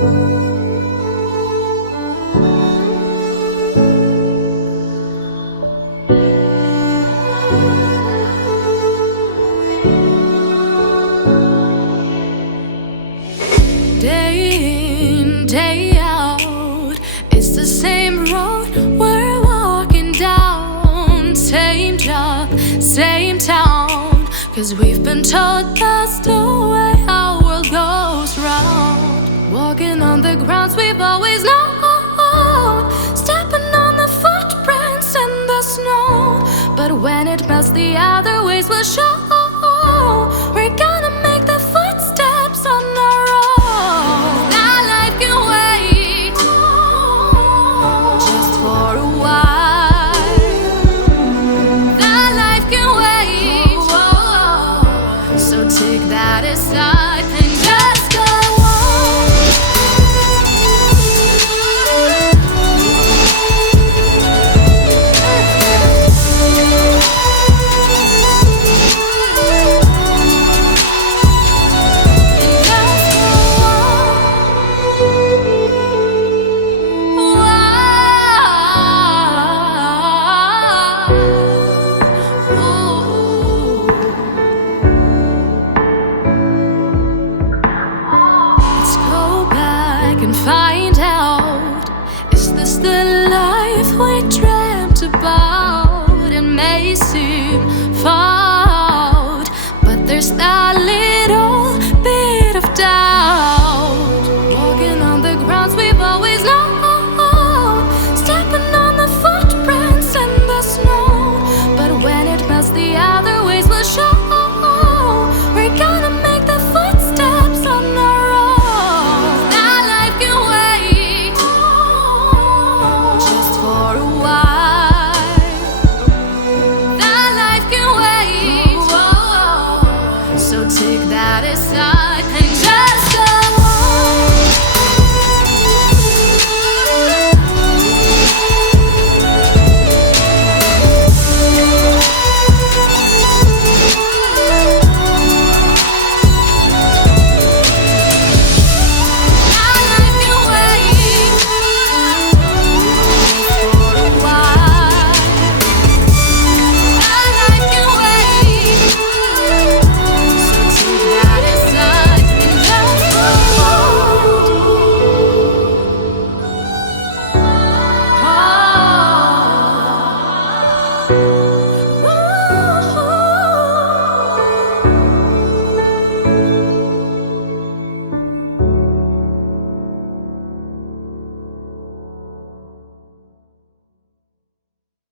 Day in, day out, it's the same road we're walking down. Same job, same town, 'cause we've been told that's the way our world goes round. Walking on the grounds we've always known, stepping on the footprints in the snow. But when it melts, the other ways will show. We're gonna make the footsteps on our own. That life can wait just for a while. That life can wait, so take that aside and just go on. Let's go back and find out, is this the life we dreamt about? It may seem far out, but there's that little